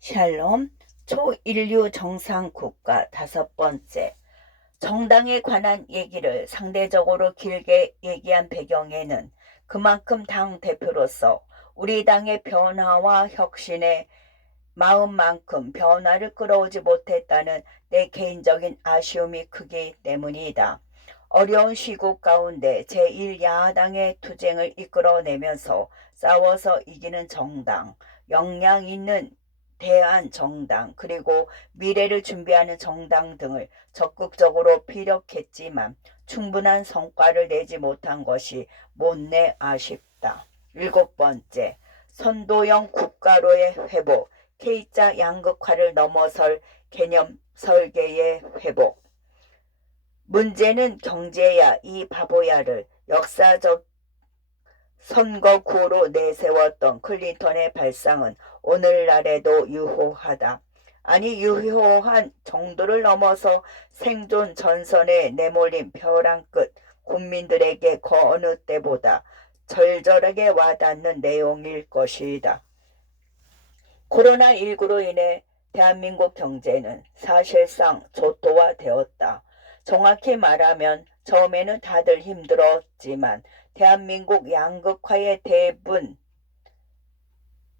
샬롬, 초인류 정상국가 5번째. 정당에 관한 얘기를 상대적으로 길게 얘기한 배경에는 그만큼 당 대표로서 우리 당의 변화와 혁신의 마음만큼 변화를 끌어오지 못했다는 내 개인적인 아쉬움이 크기 때문이다. 어려운 시국 가운데 제1야당의 투쟁을 이끌어내면서 싸워서 이기는 정당, 역량 있는 대한정당, 그리고 미래를 준비하는 정당 등을 적극적으로 피력했지만 충분한 성과를 내지 못한 것이 못내 아쉽다. 7번째, 선도형 국가로의 회복, K자 양극화를 넘어설 개념 설계의 회복. 문제는 경제야 이 바보야를 역사적 선거구로 내세웠던 클린턴의 발상은 오늘날에도 유효하다. 아니 유효한 정도를 넘어서 생존 전선에 내몰린 벼랑 끝 국민들에게 그 어느 때보다 절절하게 와닿는 내용일 것이다. 코로나19로 인해 대한민국 경제는 사실상 조토화되었다. 정확히 말하면 처음에는 다들 힘들었지만 대한민국 양극화의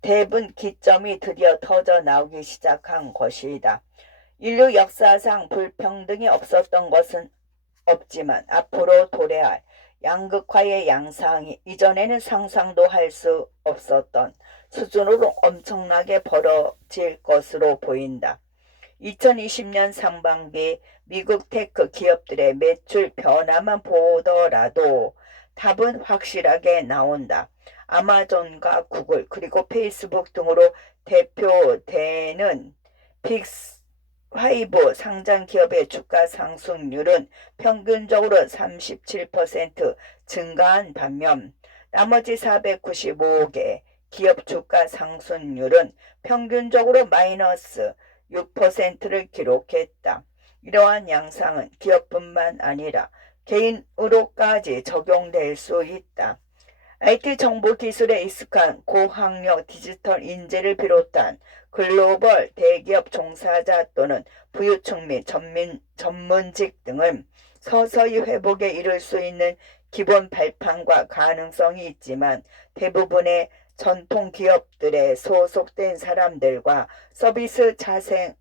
대분 기점이 드디어 터져 나오기 시작한 것이다. 인류 역사상 불평등이 없었던 것은 없지만 앞으로 도래할 양극화의 양상이 이전에는 상상도 할 수 없었던 수준으로 엄청나게 벌어질 것으로 보인다. 2020년 상반기 미국 테크 기업들의 매출 변화만 보더라도 답은 확실하게 나온다. 아마존과 구글 그리고 페이스북 등으로 대표되는 빅5 상장 기업의 주가 상승률은 평균적으로 37% 증가한 반면 나머지 495개 기업 주가 상승률은 평균적으로 마이너스 6%를 기록했다. 이러한 양상은 기업뿐만 아니라 개인으로까지 적용될 수 있다. IT 정보 기술에 익숙한 고학력 디지털 인재를 비롯한 글로벌 대기업 종사자 또는 부유층 및 전문직 등은 서서히 회복에 이를 수 있는 기본 발판과 가능성이 있지만 대부분의 전통 기업들에 소속된 사람들과 서비스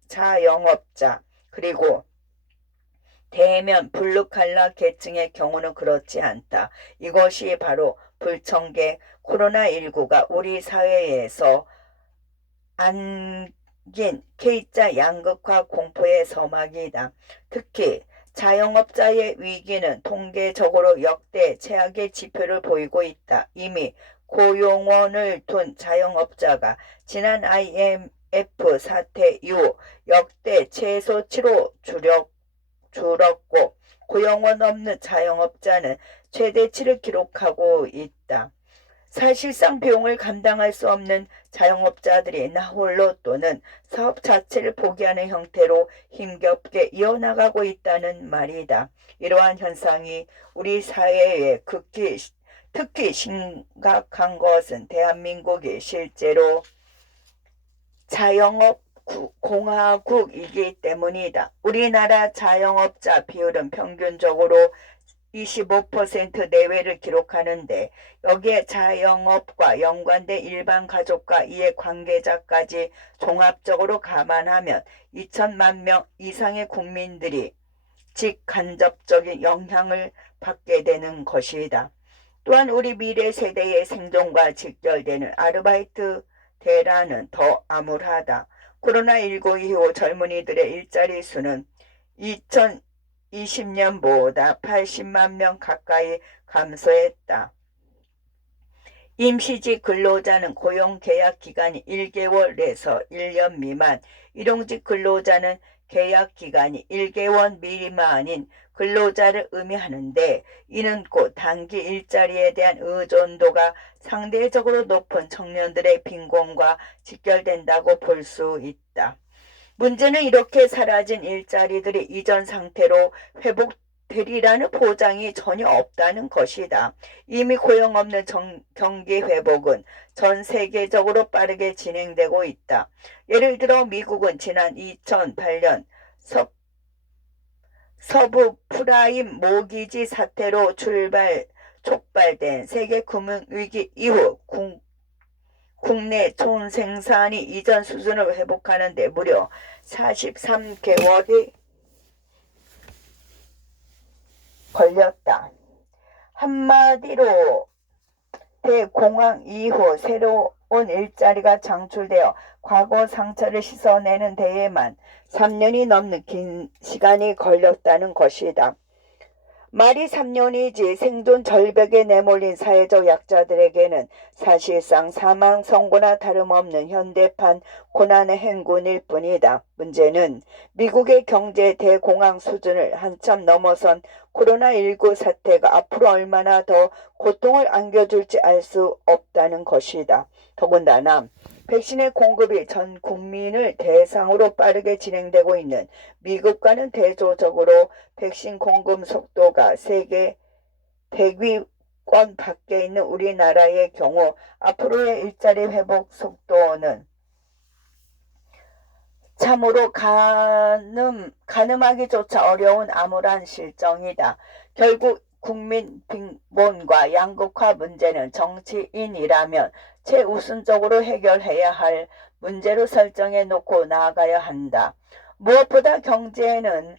자영업자 그리고 대면 블루칼라 계층의 경우는 그렇지 않다. 이것이 바로 불청객 코로나19가 우리 사회에서 안긴 K자 양극화 공포의 서막이다. 특히 자영업자의 위기는 통계적으로 역대 최악의 지표를 보이고 있다. 이미 고용원을 둔 자영업자가 지난 IMF 사태 이후 역대 최소치로 줄었고 고용원 없는 자영업자는 최대치를 기록하고 있다. 사실상 비용을 감당할 수 없는 자영업자들이 나홀로 또는 사업 자체를 포기하는 형태로 힘겹게 이어나가고 있다는 말이다. 이러한 현상이 우리 사회에 특히 심각한 것은 대한민국이 실제로 자영업 공화국이기 때문이다. 우리나라 자영업자 비율은 평균적으로 25% 내외를 기록하는데 여기에 자영업과 연관된 일반 가족과 이해 관계자까지 종합적으로 감안하면 2천만 명 이상의 국민들이 직간접적인 영향을 받게 되는 것이다. 또한 우리 미래 세대의 생존과 직결되는 아르바이트 대란은 더 암울하다. 코로나19 이후 젊은이들의 일자리 수는 2020년보다 80만 명 가까이 감소했다. 임시직 근로자는 고용계약 기간이 1개월에서 1년 미만, 일용직 근로자는 계약 기간이 1개월 미만인 근로자를 의미하는데 이는 곧 단기 일자리에 대한 의존도가 상대적으로 높은 청년들의 빈곤과 직결된다고 볼 수 있다. 문제는 이렇게 사라진 일자리들이 이전 상태로 되리라는 보장이 전혀 없다는 것이다. 이미 고용 없는 경기 회복은 전 세계적으로 빠르게 진행되고 있다. 예를 들어 미국은 지난 2008년 서부 프라임 모기지 사태로 촉발된 세계 금융위기 이후 국내 총생산이 이전 수준을 회복하는 데 무려 43개월이 걸렸다. 한마디로 대공황 이후 새로운 일자리가 창출되어 과거 상처를 씻어내는 데에만 3년이 넘는 긴 시간이 걸렸다는 것이다. 말이 3년이지 생존 절벽에 내몰린 사회적 약자들에게는 사실상 사망 선고나 다름없는 현대판 고난의 행군일 뿐이다. 문제는 미국의 경제 대공황 수준을 한참 넘어선 코로나19 사태가 앞으로 얼마나 더 고통을 안겨줄지 알 수 없다는 것이다. 더군다나 백신의 공급이 전 국민을 대상으로 빠르게 진행되고 있는 미국과는 대조적으로 백신 공급 속도가 세계 100위권 밖에 있는 우리나라의 경우 앞으로의 일자리 회복 속도는 참으로 가늠하기조차 어려운 암울한 실정이다. 결국 국민 빈곤과 양극화 문제는 정치인이라면 최우선적으로 해결해야 할 문제로 설정해 놓고 나아가야 한다. 무엇보다 경제는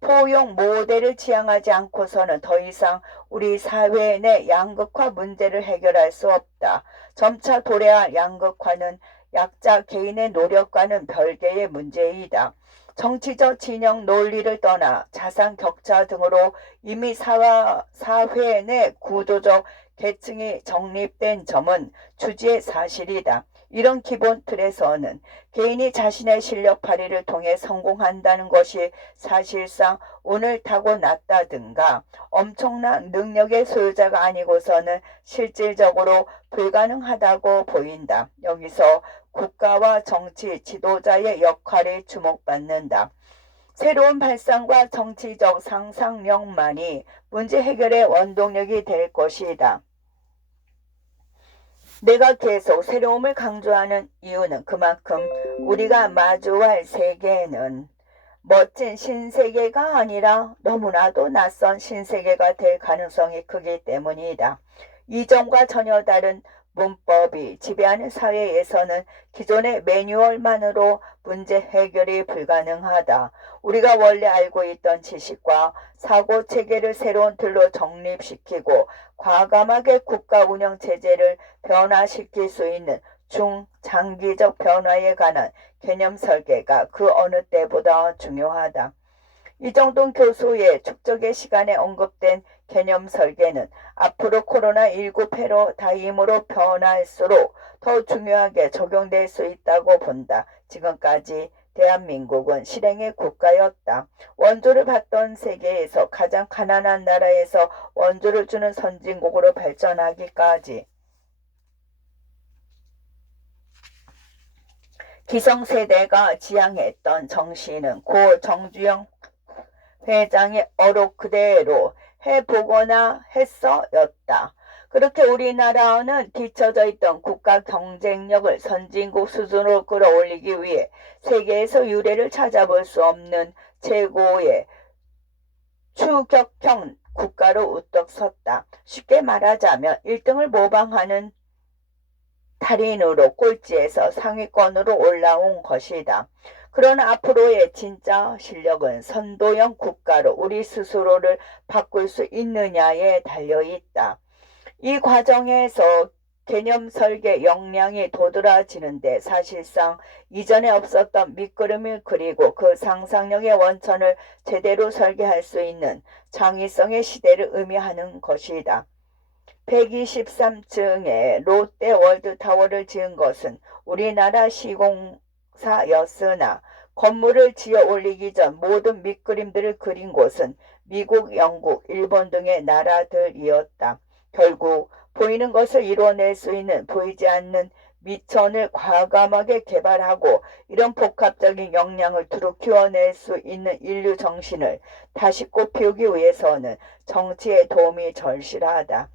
포용 모델을 지향하지 않고서는 더 이상 우리 사회 내 양극화 문제를 해결할 수 없다. 점차 도래할 양극화는 약자 개인의 노력과는 별개의 문제이다. 정치적 진영 논리를 떠나 자산 격차 등으로 이미 사회 내 구조적 계층이 정립된 점은 주지의 사실이다. 이런 기본 틀에서는 개인이 자신의 실력 발휘를 통해 성공한다는 것이 사실상 오늘 타고났다든가 엄청난 능력의 소유자가 아니고서는 실질적으로 불가능하다고 보인다. 여기서 국가와 정치 지도자의 역할이 주목받는다. 새로운 발상과 정치적 상상력만이 문제 해결의 원동력이 될 것이다. 내가 계속 새로움을 강조하는 이유는 그만큼 우리가 마주할 세계는 멋진 신세계가 아니라 너무나도 낯선 신세계가 될 가능성이 크기 때문이다. 이전과 전혀 다른 문법이 지배하는 사회에서는 기존의 매뉴얼만으로 문제 해결이 불가능하다. 우리가 원래 알고 있던 지식과 사고체계를 새로운 틀로 정립시키고 과감하게 국가 운영 체제를 변화시킬 수 있는 중장기적 변화에 관한 개념 설계가 그 어느 때보다 중요하다. 이정돈 교수의 축적의 시간에 언급된 개념 설계는 앞으로 코로나19 패러다임으로 변할수록 더 중요하게 적용될 수 있다고 본다. 지금까지 대한민국은 실행의 국가였다. 원조를 받던 세계에서 가장 가난한 나라에서 원조를 주는 선진국으로 발전하기까지 기성세대가 지향했던 정신은 고 정주영 회장의 어록 그대로 해보거나 했어였다. 그렇게 우리나라는 뒤처져 있던 국가 경쟁력을 선진국 수준으로 끌어올리기 위해 세계에서 유례를 찾아볼 수 없는 최고의 추격형 국가로 우뚝 섰다. 쉽게 말하자면 1등을 모방하는 달인으로 꼴찌에서 상위권으로 올라온 것이다. 그러나 앞으로의 진짜 실력은 선도형 국가로 우리 스스로를 바꿀 수 있느냐에 달려있다. 이 과정에서 개념 설계 역량이 도드라지는데 사실상 이전에 없었던 밑그림을 그리고 그 상상력의 원천을 제대로 설계할 수 있는 창의성의 시대를 의미하는 것이다. 123층의 롯데월드타워를 지은 것은 우리나라 시공사였으나 건물을 지어 올리기 전 모든 밑그림들을 그린 곳은 미국, 영국, 일본 등의 나라들이었다. 결국 보이는 것을 이뤄낼 수 있는 보이지 않는 미천을 과감하게 개발하고 이런 복합적인 역량을 두루 키워낼 수 있는 인류 정신을 다시 꽃피우기 위해서는 정치의 도움이 절실하다.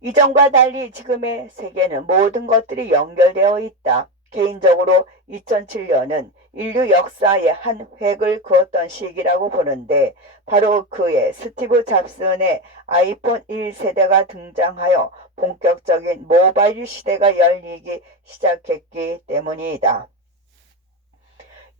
이전과 달리 지금의 세계는 모든 것들이 연결되어 있다. 개인적으로 2007년은 인류 역사의 한 획을 그었던 시기라고 보는데 바로 그의 스티브 잡슨의 아이폰 1세대가 등장하여 본격적인 모바일 시대가 열리기 시작했기 때문이다.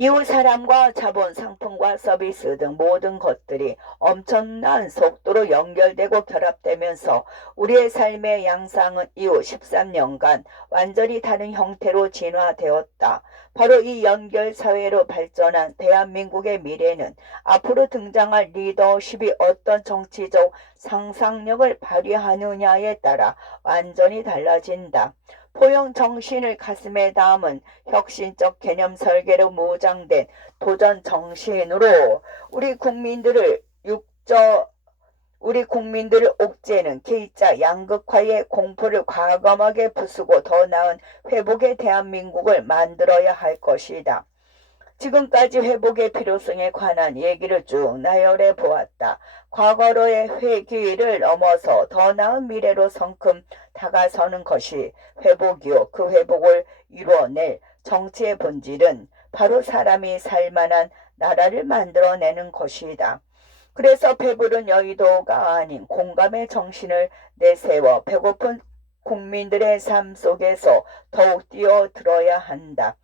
이웃 사람과 자본, 상품과 서비스 등 모든 것들이 엄청난 속도로 연결되고 결합되면서 우리의 삶의 양상은 이후 13년간 완전히 다른 형태로 진화되었다. 바로 이 연결 사회로 발전한 대한민국의 미래는 앞으로 등장할 리더십이 어떤 정치적 상상력을 발휘하느냐에 따라 완전히 달라진다. 포용 정신을 가슴에 담은 혁신적 개념 설계로 무장된 도전 정신으로 우리 국민들을 옥죄는 K자 양극화의 공포를 과감하게 부수고 더 나은 회복의 대한민국을 만들어야 할 것이다. 지금까지 회복의 필요성에 관한 얘기를 쭉 나열해 보았다. 과거로의 회귀를 넘어서 더 나은 미래로 성큼 다가서는 것이 회복이요. 그 회복을 이루어낼 정치의 본질은 바로 사람이 살만한 나라를 만들어내는 것이다. 그래서 배부른 여의도가 아닌 공감의 정신을 내세워 배고픈 국민들의 삶 속에서 더욱 뛰어들어야 한다.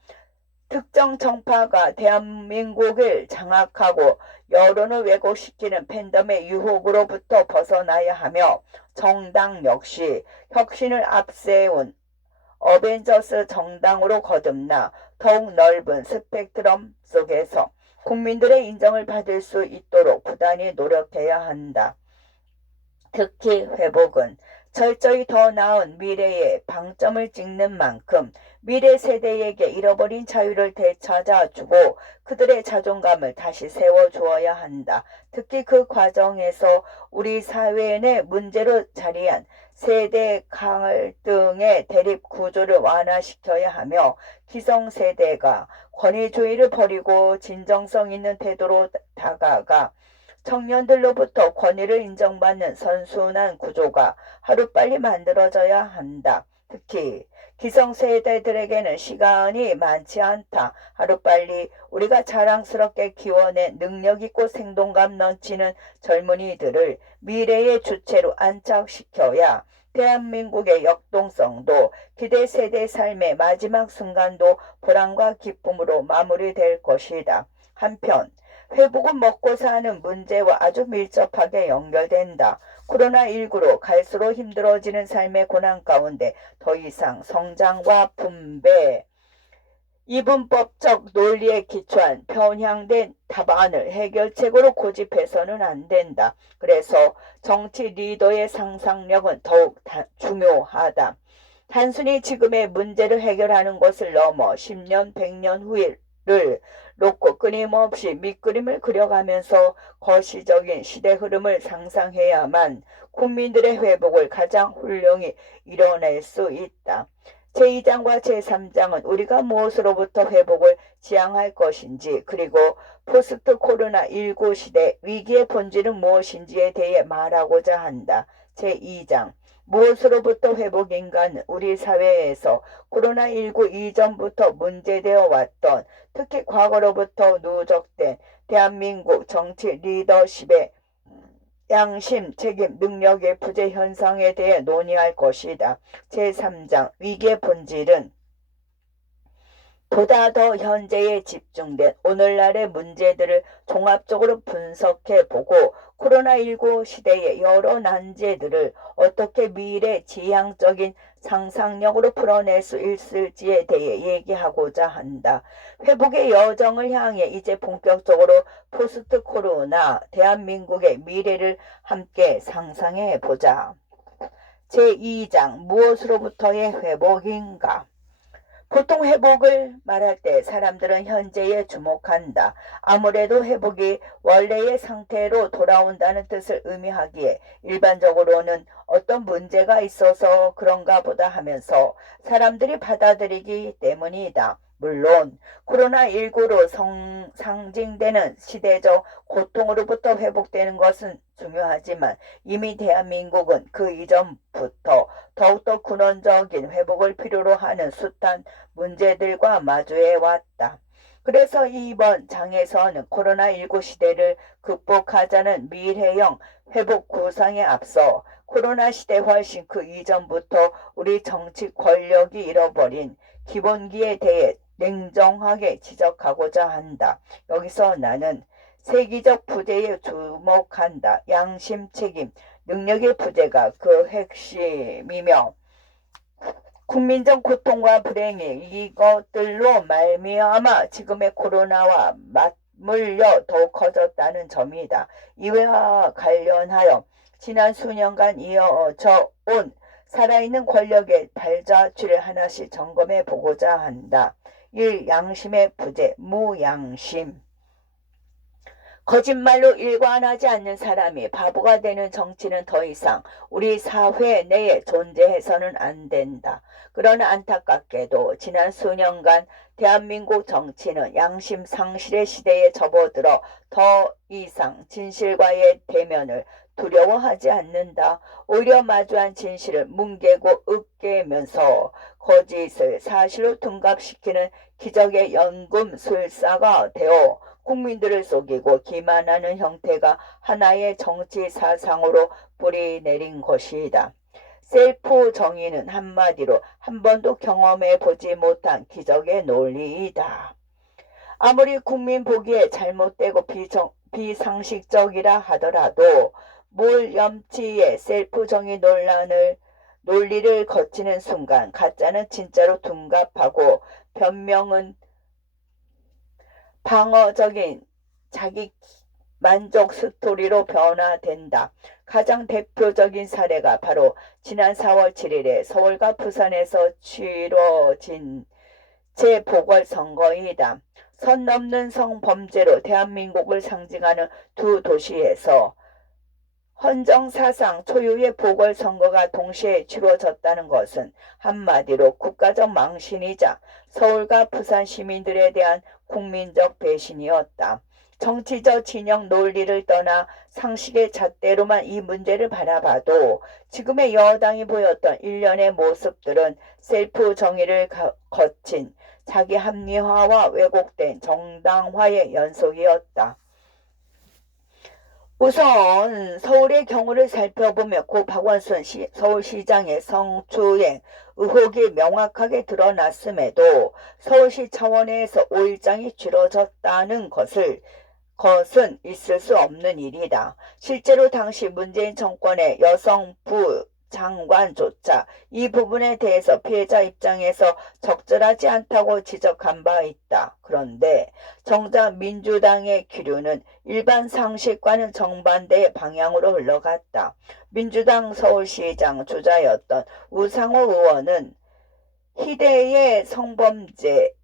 특정 정파가 대한민국을 장악하고 여론을 왜곡시키는 팬덤의 유혹으로부터 벗어나야 하며 정당 역시 혁신을 앞세운 어벤져스 정당으로 거듭나 더욱 넓은 스펙트럼 속에서 국민들의 인정을 받을 수 있도록 부단히 노력해야 한다. 특히 회복은 철저히 더 나은 미래에 방점을 찍는 만큼 미래 세대에게 잃어버린 자유를 되찾아주고 그들의 자존감을 다시 세워주어야 한다. 특히 그 과정에서 우리 사회 내 문제로 자리한 세대 갈등의 대립 구조를 완화시켜야 하며 기성세대가 권위주의를 버리고 진정성 있는 태도로 다가가 청년들로부터 권위를 인정받는 선순환 구조가 하루빨리 만들어져야 한다. 특히 기성세대들에게는 시간이 많지 않다. 하루빨리 우리가 자랑스럽게 키워낸 능력있고 생동감 넘치는 젊은이들을 미래의 주체로 안착시켜야 대한민국의 역동성도 기대 세대 삶의 마지막 순간도 보람과 기쁨으로 마무리될 것이다. 한편 회복은 먹고 사는 문제와 아주 밀접하게 연결된다. 코로나19로 갈수록 힘들어지는 삶의 고난 가운데 더 이상 성장과 분배, 이분법적 논리에 기초한 편향된 답안을 해결책으로 고집해서는 안 된다. 그래서 정치 리더의 상상력은 더욱 중요하다. 단순히 지금의 문제를 해결하는 것을 넘어 10년, 100년 후를 놓고 끊임없이 밑그림을 그려가면서 거시적인 시대 흐름을 상상해야만 국민들의 회복을 가장 훌륭히 이뤄낼 수 있다. 제2장과 제3장은 우리가 무엇으로부터 회복을 지향할 것인지 그리고 포스트 코로나19 시대 위기의 본질은 무엇인지에 대해 말하고자 한다. 제2장 무엇으로부터 회복인가는 우리 사회에서 코로나19 이전부터 문제되어 왔던 특히 과거로부터 누적된 대한민국 정치 리더십의 양심, 책임, 능력의 부재 현상에 대해 논의할 것이다. 제3장 위기의 본질은 보다 더 현재에 집중된 오늘날의 문제들을 종합적으로 분석해보고 코로나19 시대의 여러 난제들을 어떻게 미래 지향적인 상상력으로 풀어낼 수 있을지에 대해 얘기하고자 한다. 회복의 여정을 향해 이제 본격적으로 포스트 코로나 대한민국의 미래를 함께 상상해보자. 제2장 무엇으로부터의 회복인가? 보통 회복을 말할 때 사람들은 현재에 주목한다. 아무래도 회복이 원래의 상태로 돌아온다는 뜻을 의미하기에 일반적으로는 어떤 문제가 있어서 그런가 보다 하면서 사람들이 받아들이기 때문이다. 물론 코로나19로 상징되는 시대적 고통으로부터 회복되는 것은 중요하지만 이미 대한민국은 그 이전부터 더욱더 근원적인 회복을 필요로 하는 숱한 문제들과 마주해 왔다. 그래서 이번 장에서는 코로나19 시대를 극복하자는 미래형 회복 구상에 앞서 코로나 시대 훨씬 그 이전부터 우리 정치 권력이 잃어버린 기본기에 대해 냉정하게 지적하고자 한다. 여기서 나는 세계적 부재에 주목한다. 양심, 책임, 능력의 부재가 그 핵심이며 국민적 고통과 불행이 이것들로 말미암아 지금의 코로나와 맞물려 더욱 커졌다는 점이다. 이와 관련하여 지난 수년간 이어져 온 살아있는 권력의 발자취를 하나씩 점검해 보고자 한다. 1. 양심의 부재, 무양심. 거짓말로 일관하지 않는 사람이 바보가 되는 정치는 더 이상 우리 사회 내에 존재해서는 안 된다. 그러나 안타깝게도 지난 수년간 대한민국 정치는 양심 상실의 시대에 접어들어 더 이상 진실과의 대면을 두려워하지 않는다. 오히려 마주한 진실을 뭉개고 으깨면서 거짓을 사실로 둔갑시키는 기적의 연금술사가 되어 국민들을 속이고 기만하는 형태가 하나의 정치 사상으로 뿌리내린 것이다. 셀프 정의는 한마디로 한 번도 경험해 보지 못한 기적의 논리이다. 아무리 국민 보기에 잘못되고 비상식적이라 하더라도 물염치의 셀프 정의 논리를 거치는 순간 가짜는 진짜로 둔갑하고 변명은 방어적인 자기 만족 스토리로 변화된다. 가장 대표적인 사례가 바로 지난 4월 7일에 서울과 부산에서 치러진 재보궐선거이다. 선 넘는 성범죄로 대한민국을 상징하는 두 도시에서 헌정사상 초유의 보궐선거가 동시에 치러졌다는 것은 한마디로 국가적 망신이자 서울과 부산 시민들에 대한 국민적 배신이었다. 정치적 진영 논리를 떠나 상식의 잣대로만 이 문제를 바라봐도 지금의 여당이 보였던 일련의 모습들은 셀프 정의를 거친 자기 합리화와 왜곡된 정당화의 연속이었다. 우선 서울의 경우를 살펴보면 고 박원순 서울시장의 성추행 의혹이 명확하게 드러났음에도 서울시 차원에서 5일장이 치러졌다는 것은 있을 수 없는 일이다. 실제로 당시 문재인 정권의 여성부 장관조차 이 부분에 대해서 피해자 입장에서 적절하지 않다고 지적한 바 있다. 그런데 정작 민주당의 기류는 일반 상식과는 정반대의 방향으로 흘러갔다. 민주당 서울시장 주자였던 우상호 의원은 희대의 성범죄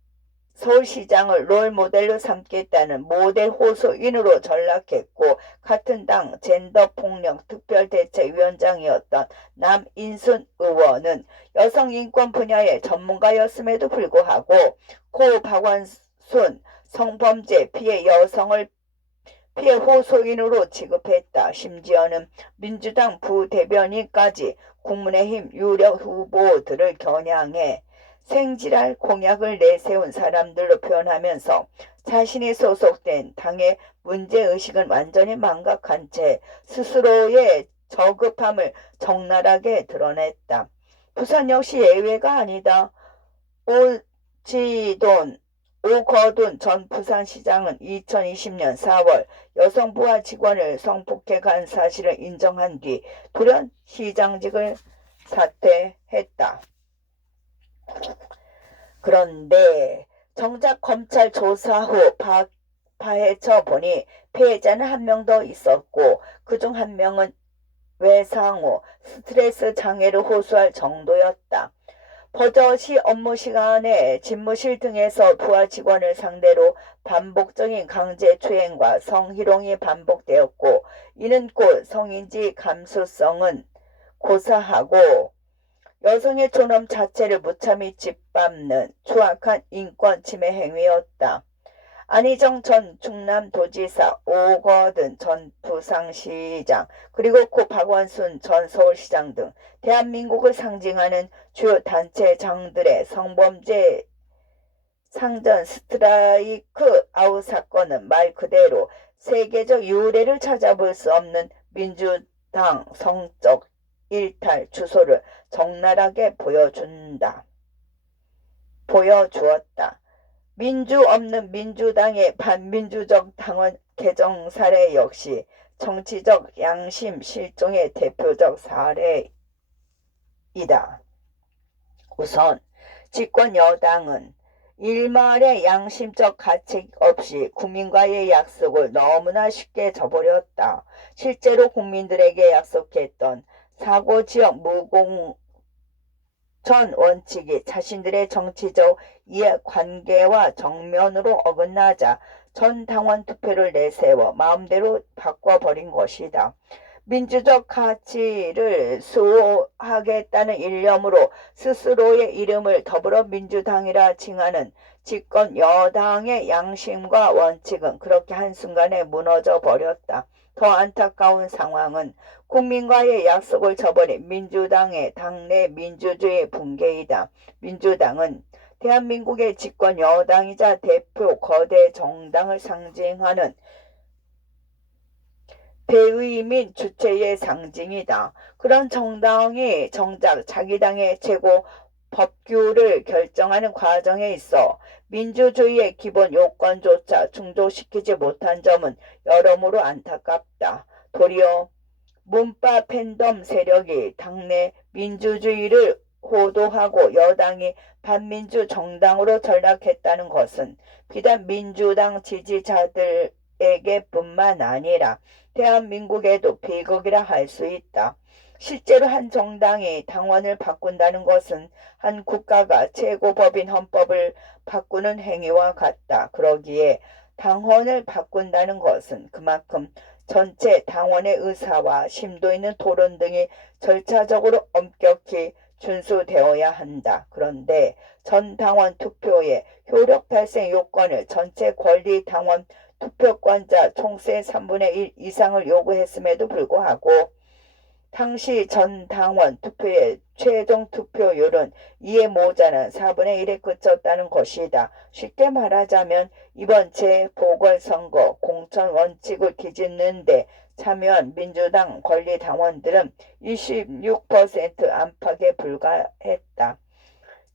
서울시장을 롤모델로 삼겠다는 모델 호소인으로 전락했고 같은 당 젠더폭력 특별대책위원장이었던 남인순 의원은 여성인권 분야의 전문가였음에도 불구하고 고 박원순 성범죄 피해 여성을 피해 호소인으로 취급했다. 심지어는 민주당 부대변인까지 국민의힘 유력 후보들을 겨냥해 생지랄 공약을 내세운 사람들로 표현하면서 자신이 소속된 당의 문제의식은 완전히 망각한 채 스스로의 저급함을 적나라하게 드러냈다. 부산 역시 예외가 아니다. 오거돈 전 부산시장은 2020년 4월 여성 부하 직원을 성폭행한 사실을 인정한 뒤 돌연 시장직을 사퇴했다. 그런데 정작 검찰 조사 후 파헤쳐 보니 피해자는 한 명 더 있었고 그중 한 명은 외상후 스트레스 장애를 호소할 정도였다. 버젓이 업무 시간에 집무실 등에서 부하 직원을 상대로 반복적인 강제추행과 성희롱이 반복되었고, 이는 곧 성인지 감수성은 고사하고 여성의 존엄 자체를 무참히 짓밟는 추악한 인권 침해 행위였다. 안희정 전 충남도지사, 오거든 전 부산시장, 그리고 고 박원순 전 서울시장 등 대한민국을 상징하는 주요 단체장들의 성범죄 상전 스트라이크 아웃 사건은 말 그대로 세계적 유례를 찾아볼 수 없는 민주당 성적 일탈 주소를 적나라하게 보여주었다. 민주 없는 민주당의 반민주적 당원 개정 사례 역시 정치적 양심 실종의 대표적 사례이다. 우선 집권 여당은 일말의 양심적 가책 없이 국민과의 약속을 너무나 쉽게 저버렸다. 실제로 국민들에게 약속했던 사고지역 무공천 원칙이 자신들의 정치적 이해관계와 정면으로 어긋나자 전 당원 투표를 내세워 마음대로 바꿔버린 것이다. 민주적 가치를 수호하겠다는 일념으로 스스로의 이름을 더불어민주당이라 칭하는 집권 여당의 양심과 원칙은 그렇게 한순간에 무너져 버렸다. 더 안타까운 상황은 국민과의 약속을 저버린 민주당의 당내 민주주의 붕괴이다. 민주당은 대한민국의 집권 여당이자 대표 거대 정당을 상징하는 대의민 주체의 상징이다. 그런 정당이 정작 자기 당의 최고 법규를 결정하는 과정에 있어 민주주의의 기본 요건조차 충족시키지 못한 점은 여러모로 안타깝다. 도리어 문파 팬덤 세력이 당내 민주주의를 호도하고 여당이 반민주 정당으로 전락했다는 것은 비단 민주당 지지자들에게뿐만 아니라 대한민국에도 비극이라 할 수 있다. 실제로 한 정당이 당원을 바꾼다는 것은 한 국가가 최고법인 헌법을 바꾸는 행위와 같다. 그러기에 당원을 바꾼다는 것은 그만큼 전체 당원의 의사와 심도 있는 토론 등이 절차적으로 엄격히 준수되어야 한다. 그런데 전 당원 투표의 효력 발생 요건을 전체 권리 당원 투표권자 총수의 3분의 1 이상을 요구했음에도 불구하고 당시 전 당원 투표의 최종 투표율은 이에 모자란 4분의 1에 그쳤다는 것이다. 쉽게 말하자면 이번 재보궐선거 공천 원칙을 뒤집는 데 참여한 민주당 권리당원들은 26% 안팎에 불과했다.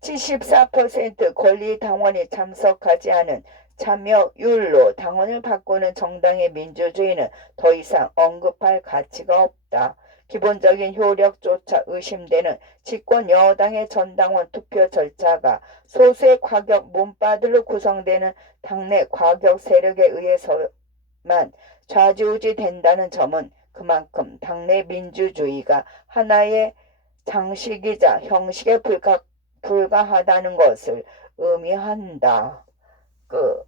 74% 권리당원이 참석하지 않은 참여율로 당원을 바꾸는 정당의 민주주의는 더 이상 언급할 가치가 없다. 기본적인 효력조차 의심되는 집권 여당의 전당원 투표 절차가 소수의 과격 문파들로 구성되는 당내 과격 세력에 의해서만 좌지우지 된다는 점은 그만큼 당내 민주주의가 하나의 장식이자 형식에 불과하다는 것을 의미한다. 끝.